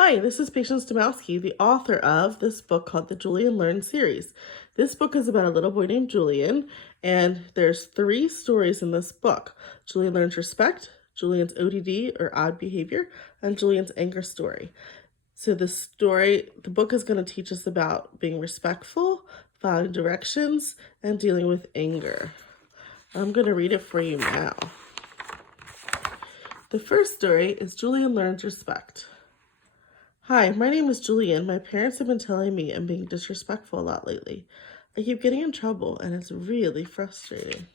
Hi, this is Patience Domowski, the author of this book called the Julian Learn series. This book is about a little boy named Julian, and there's 3 stories in this book. Julian learns respect, Julian's ODD or odd behavior, and Julian's anger story. So the book is going to teach us about being respectful, following directions, and dealing with anger. I'm going to read it for you now. The first story is Julian Learns Respect. Hi, my name is Julian. My parents have been telling me I'm being disrespectful a lot lately. I keep getting in trouble and it's really frustrating.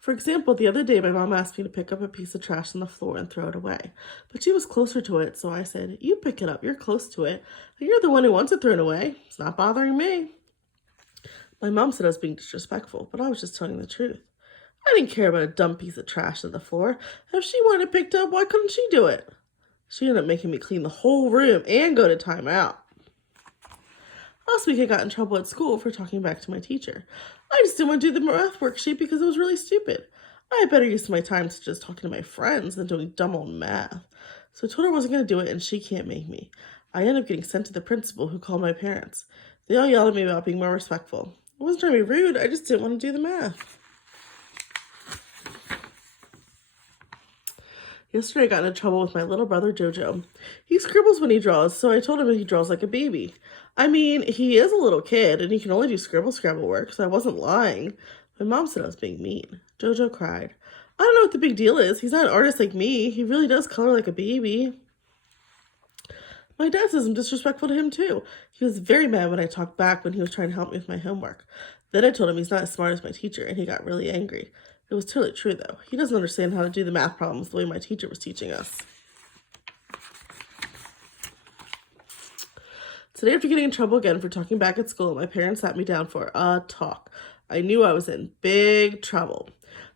For example, the other day my mom asked me to pick up a piece of trash on the floor and throw it away. But she was closer to it, so I said, "You pick it up, you're close to it. You're the one who wants it thrown away. It's not bothering me." My mom said I was being disrespectful, but I was just telling the truth. I didn't care about a dumb piece of trash on the floor. If she wanted it picked up, why couldn't she do it? She ended up making me clean the whole room and go to timeout. Last week I got in trouble at school for talking back to my teacher. I just didn't want to do the math worksheet because it was really stupid. I had better use my time to just talking to my friends than doing dumb old math. So I told her I wasn't going to do it and she can't make me. I ended up getting sent to the principal who called my parents. They all yelled at me about being more respectful. I wasn't trying to be rude, I just didn't want to do the math. Yesterday I got into trouble with my little brother Jojo. He scribbles when he draws, so I told him that he draws like a baby. I mean, he is a little kid and he can only do scrabble work, so I wasn't lying. My mom said I was being mean. Jojo cried. I don't know what the big deal is. He's not an artist like me. He really does color like a baby. My dad says I'm disrespectful to him too. He was very mad when I talked back when he was trying to help me with my homework. Then I told him he's not as smart as my teacher and he got really angry. It was totally true, though. He doesn't understand how to do the math problems the way my teacher was teaching us. Today, after getting in trouble again for talking back at school, my parents sat me down for a talk. I knew I was in big trouble.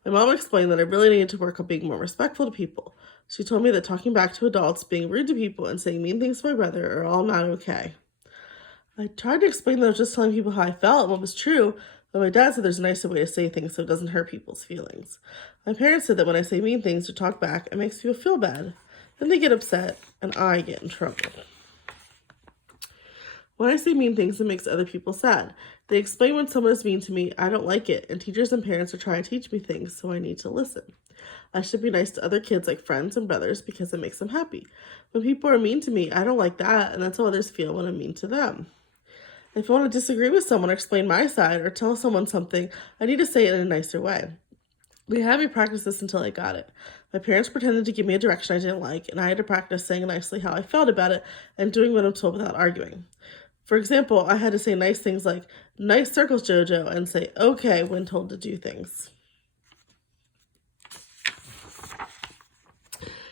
My mom explained that I really needed to work on being more respectful to people. She told me that talking back to adults, being rude to people, and saying mean things to my brother are all not okay. I tried to explain that I was just telling people how I felt and what was true, but my dad said there's a nicer way to say things so it doesn't hurt people's feelings. My parents said that when I say mean things or talk back, it makes people feel bad. Then they get upset, and I get in trouble. When I say mean things, it makes other people sad. They explain when someone is mean to me, I don't like it, and teachers and parents are trying to teach me things, so I need to listen. I should be nice to other kids like friends and brothers because it makes them happy. When people are mean to me, I don't like that, and that's how others feel when I'm mean to them. If I want to disagree with someone or explain my side or tell someone something, I need to say it in a nicer way. They had me practice this until I got it. My parents pretended to give me a direction I didn't like, and I had to practice saying nicely how I felt about it and doing what I'm told without arguing. For example, I had to say nice things like, "Nice circles, Jojo," and say okay when told to do things.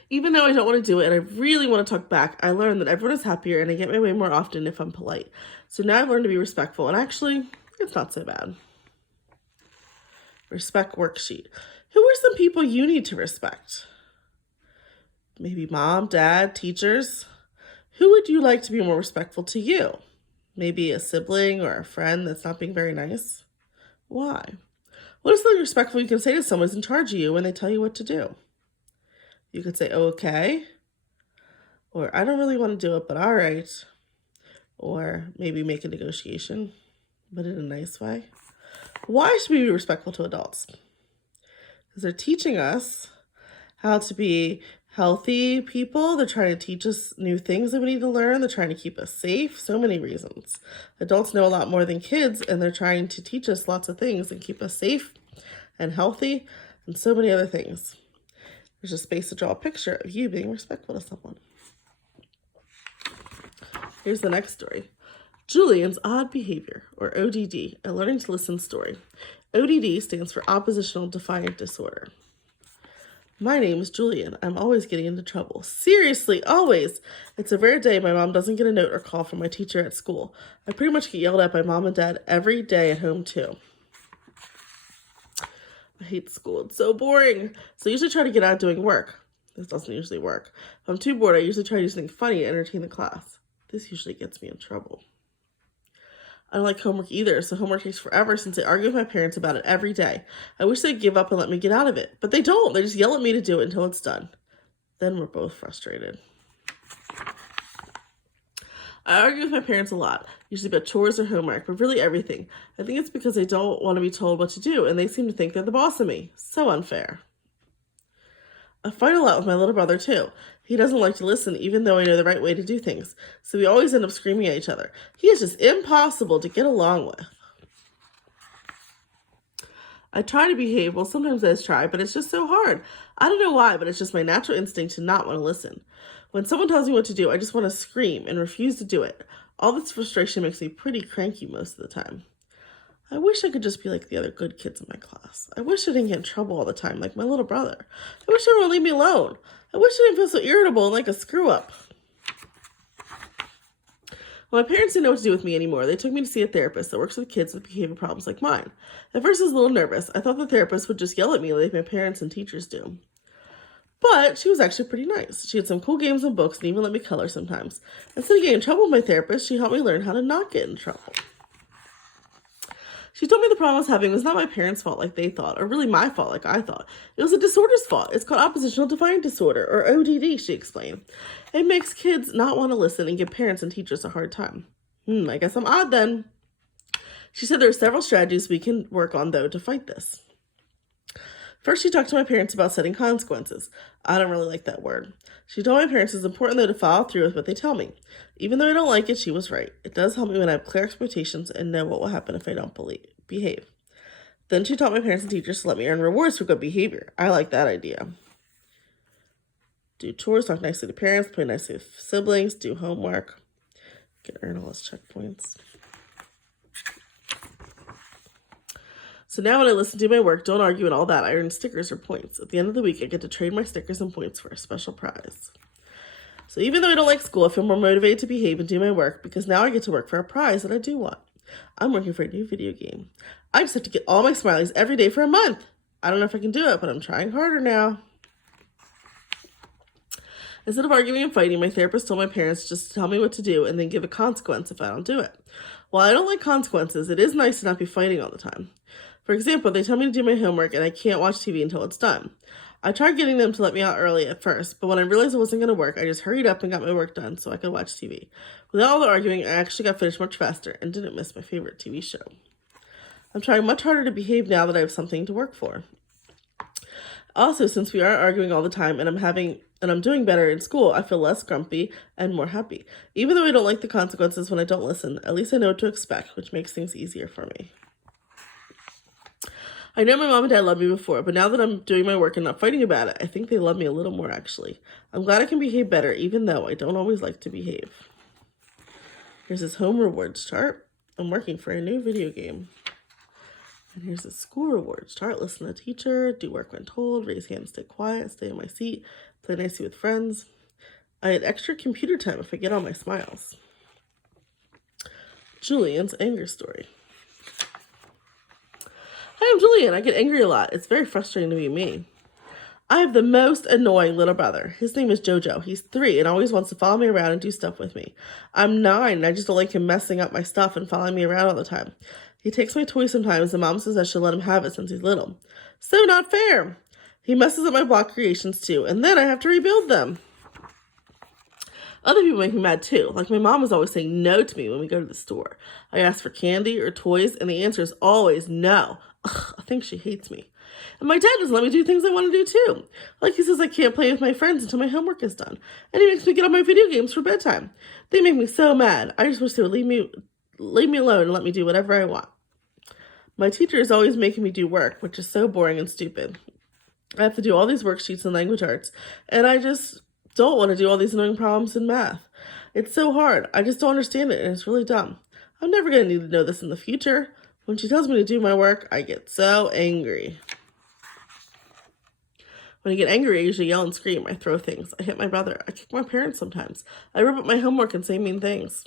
Even though I don't want to do it and I really want to talk back, I learned that everyone is happier and I get my way more often if I'm polite. So now I've learned to be respectful, and actually, it's not so bad. Respect worksheet. Who are some people you need to respect? Maybe mom, dad, teachers. Who would you like to be more respectful to you? Maybe a sibling or a friend that's not being very nice. Why? What is something respectful you can say to someone who's in charge of you when they tell you what to do? You could say, okay, or I don't really want to do it, but all right. Or maybe make a negotiation, but in a nice way. Why should we be respectful to adults? Because they're teaching us how to be healthy people. They're trying to teach us new things that we need to learn. They're trying to keep us safe. So many reasons. Adults know a lot more than kids, and they're trying to teach us lots of things and keep us safe and healthy and so many other things. There's a space to draw a picture of you being respectful to someone. Here's the next story. Julian's odd behavior, or ODD, a learning to listen story. ODD stands for oppositional defiant disorder. My name is Julian. I'm always getting into trouble. Seriously, always. It's a rare day my mom doesn't get a note or call from my teacher at school. I pretty much get yelled at by mom and dad every day at home too. I hate school. It's so boring. So I usually try to get out doing work. This doesn't usually work. If I'm too bored, I usually try to do something funny to entertain the class. This usually gets me in trouble. I don't like homework either, so homework takes forever since I argue with my parents about it every day. I wish they'd give up and let me get out of it, but they don't. They just yell at me to do it until it's done. Then we're both frustrated. I argue with my parents a lot, usually about chores or homework, but really everything. I think it's because I don't want to be told what to do, and they seem to think they're the boss of me. So unfair. I fight a lot with my little brother, too. He doesn't like to listen, even though I know the right way to do things, so we always end up screaming at each other. He is just impossible to get along with. I try to behave, well, sometimes I try, but it's just so hard. I don't know why, but it's just my natural instinct to not want to listen. When someone tells me what to do, I just want to scream and refuse to do it. All this frustration makes me pretty cranky most of the time. I wish I could just be like the other good kids in my class. I wish I didn't get in trouble all the time like my little brother. I wish everyone would leave me alone. I wish I didn't feel so irritable and like a screw-up. Well, my parents didn't know what to do with me anymore. They took me to see a therapist that works with kids with behavior problems like mine. At first, I was a little nervous. I thought the therapist would just yell at me like my parents and teachers do. But she was actually pretty nice. She had some cool games and books and even let me color sometimes. Instead of getting in trouble with my therapist, she helped me learn how to not get in trouble. She told me the problem I was having was not my parents' fault like they thought, or really my fault like I thought. It was a disorder's fault. It's called oppositional defiant disorder, or ODD, she explained. It makes kids not want to listen and give parents and teachers a hard time. I guess I'm odd then. She said there are several strategies we can work on, though, to fight this. First, she talked to my parents about setting consequences. I don't really like that word. She told my parents it's important, though, to follow through with what they tell me. Even though I don't like it, she was right. It does help me when I have clear expectations and know what will happen if I don't behave. Then she taught my parents and teachers to let me earn rewards for good behavior. I like that idea. Do chores, talk nicely to parents, play nicely with siblings, do homework. Can earn all those checkpoints. So now when I listen to my work, don't argue and all that, I earn stickers or points. At the end of the week, I get to trade my stickers and points for a special prize. So even though I don't like school, I feel more motivated to behave and do my work because now I get to work for a prize that I do want. I'm working for a new video game. I just have to get all my smileys every day for a month. I don't know if I can do it, but I'm trying harder now. Instead of arguing and fighting, my therapist told my parents just to tell me what to do and then give a consequence if I don't do it. While I don't like consequences, it is nice to not be fighting all the time. For example, they tell me to do my homework and I can't watch TV until it's done. I tried getting them to let me out early at first, but when I realized it wasn't going to work, I just hurried up and got my work done so I could watch TV. Without all the arguing, I actually got finished much faster and didn't miss my favorite TV show. I'm trying much harder to behave now that I have something to work for. Also, since we are arguing all the time and I'm doing better in school, I feel less grumpy and more happy. Even though I don't like the consequences when I don't listen, at least I know what to expect, which makes things easier for me. I know my mom and dad loved me before, but now that I'm doing my work and not fighting about it, I think they love me a little more, actually. I'm glad I can behave better, even though I don't always like to behave. Here's this home rewards chart. I'm working for a new video game. And here's a school rewards chart. Listen to the teacher, do work when told, raise hand, stay quiet, stay in my seat, play nicely with friends. I had extra computer time if I get all my smiles. Julian's anger story. Hi, I'm Julian. I get angry a lot. It's very frustrating to be me. I have the most annoying little brother. His name is Jojo. He's 3 and always wants to follow me around and do stuff with me. I'm 9 and I just don't like him messing up my stuff and following me around all the time. He takes my toys sometimes and Mom says I should let him have it since he's little. So not fair. He messes up my block creations too, and then I have to rebuild them. Other people make me mad too. Like my mom is always saying no to me when we go to the store. I ask for candy or toys and the answer is always no. Ugh, I think she hates me. And my dad doesn't let me do things I want to do too. Like he says I can't play with my friends until my homework is done. And he makes me get on my video games for bedtime. They make me so mad. I just wish they would leave me alone and let me do whatever I want. My teacher is always making me do work, which is so boring and stupid. I have to do all these worksheets in language arts, and I just don't want to do all these annoying problems in math. It's so hard. I just don't understand it, and it's really dumb. I'm never going to need to know this in the future. When she tells me to do my work, I get so angry. When I get angry, I usually yell and scream. I throw things. I hit my brother. I kick my parents sometimes. I rip up my homework and say mean things.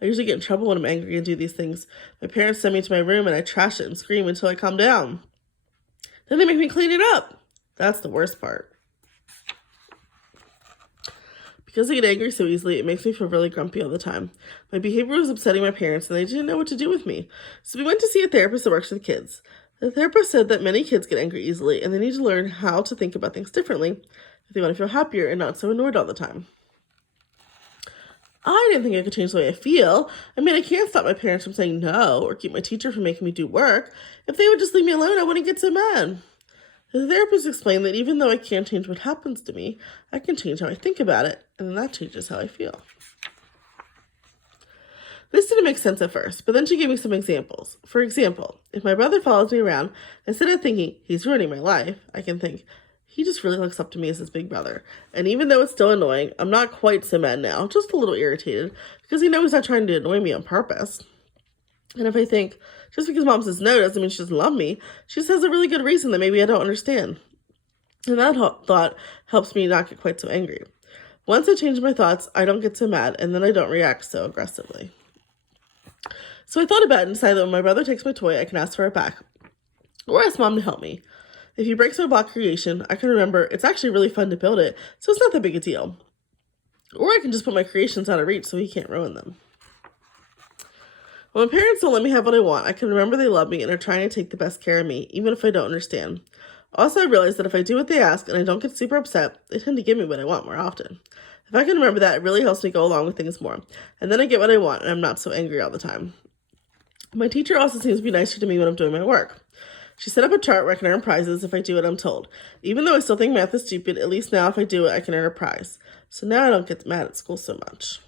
I usually get in trouble when I'm angry and do these things. My parents send me to my room and I trash it and scream until I calm down. Then they make me clean it up. That's the worst part. Because I get angry so easily, it makes me feel really grumpy all the time. My behavior was upsetting my parents and they didn't know what to do with me. So we went to see a therapist that works with kids. The therapist said that many kids get angry easily and they need to learn how to think about things differently if they want to feel happier and not so annoyed all the time. I didn't think I could change the way I feel. I mean, I can't stop my parents from saying no or keep my teacher from making me do work. If they would just leave me alone, I wouldn't get so mad. The therapist explained that even though I can't change what happens to me, I can change how I think about it, and then that changes how I feel. This didn't make sense at first, but then she gave me some examples. For example, if my brother follows me around, instead of thinking, he's ruining my life, I can think, he just really looks up to me as his big brother. And even though it's still annoying, I'm not quite so mad now, just a little irritated, because he knows he's not trying to annoy me on purpose. And if I think, just because mom says no doesn't mean she doesn't love me, she just has a really good reason that maybe I don't understand. And that thought helps me not get quite so angry. Once I change my thoughts, I don't get so mad, and then I don't react so aggressively. So I thought about it and decided that when my brother takes my toy, I can ask for it back, or ask mom to help me. If he breaks my block creation, I can remember it's actually really fun to build it, so it's not that big a deal. Or I can just put my creations out of reach so he can't ruin them. When my parents don't let me have what I want, I can remember they love me and are trying to take the best care of me, even if I don't understand. Also, I realize that if I do what they ask and I don't get super upset, they tend to give me what I want more often. If I can remember that, it really helps me go along with things more. And then I get what I want and I'm not so angry all the time. My teacher also seems to be nicer to me when I'm doing my work. She set up a chart where I can earn prizes if I do what I'm told. Even though I still think math is stupid, at least now if I do it, I can earn a prize. So now I don't get mad at school so much.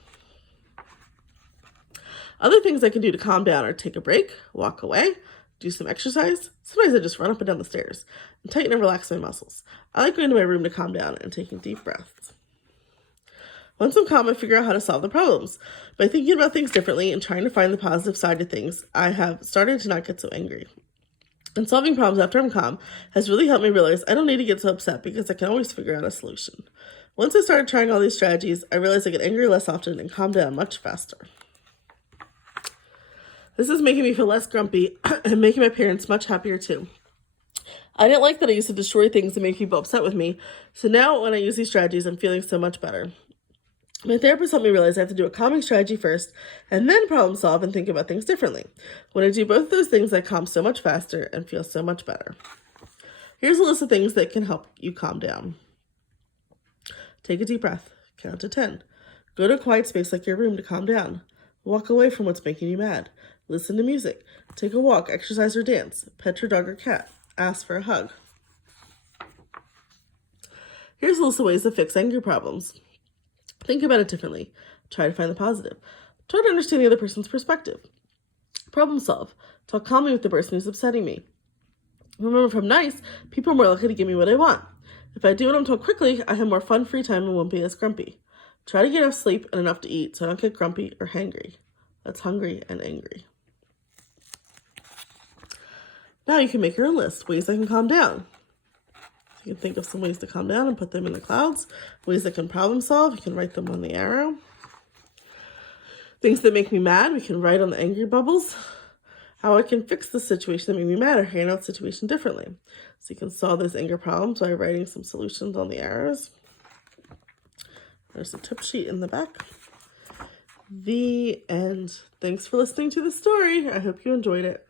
Other things I can do to calm down are take a break, walk away, do some exercise. Sometimes I just run up and down the stairs and tighten and relax my muscles. I like going to my room to calm down and taking deep breaths. Once I'm calm, I figure out how to solve the problems. By thinking about things differently and trying to find the positive side of things, I have started to not get so angry. And solving problems after I'm calm has really helped me realize I don't need to get so upset because I can always figure out a solution. Once I started trying all these strategies, I realized I get angry less often and calm down much faster. This is making me feel less grumpy and making my parents much happier too. I didn't like that I used to destroy things and make people upset with me, so now when I use these strategies, I'm feeling so much better. My therapist helped me realize I have to do a calming strategy first and then problem solve and think about things differently. When I do both of those things, I calm so much faster and feel so much better. Here's a list of things that can help you calm down. Take a deep breath. Count to 10. Go to a quiet space like your room to calm down. Walk away from what's making you mad. Listen to music. Take a walk, exercise, or dance. Pet your dog or cat. Ask for a hug. Here's a list of ways to fix anger problems. Think about it differently. Try to find the positive. Try to understand the other person's perspective. Problem solve. Talk calmly with the person who's upsetting me. Remember, if I'm nice, people are more likely to give me what I want. If I do what I'm told quickly, I have more fun, free time, and won't be as grumpy. Try to get enough sleep and enough to eat so I don't get grumpy or hangry. That's hungry and angry. Now you can make your own list. Ways I can calm down. You can think of some ways to calm down and put them in the clouds. Ways that can problem solve, you can write them on the arrow. Things that make me mad, we can write on the angry bubbles. How I can fix the situation that made me mad or handle the situation differently. So you can solve those anger problems by writing some solutions on the arrows. There's a tip sheet in the back. The end. Thanks for listening to the story. I hope you enjoyed it.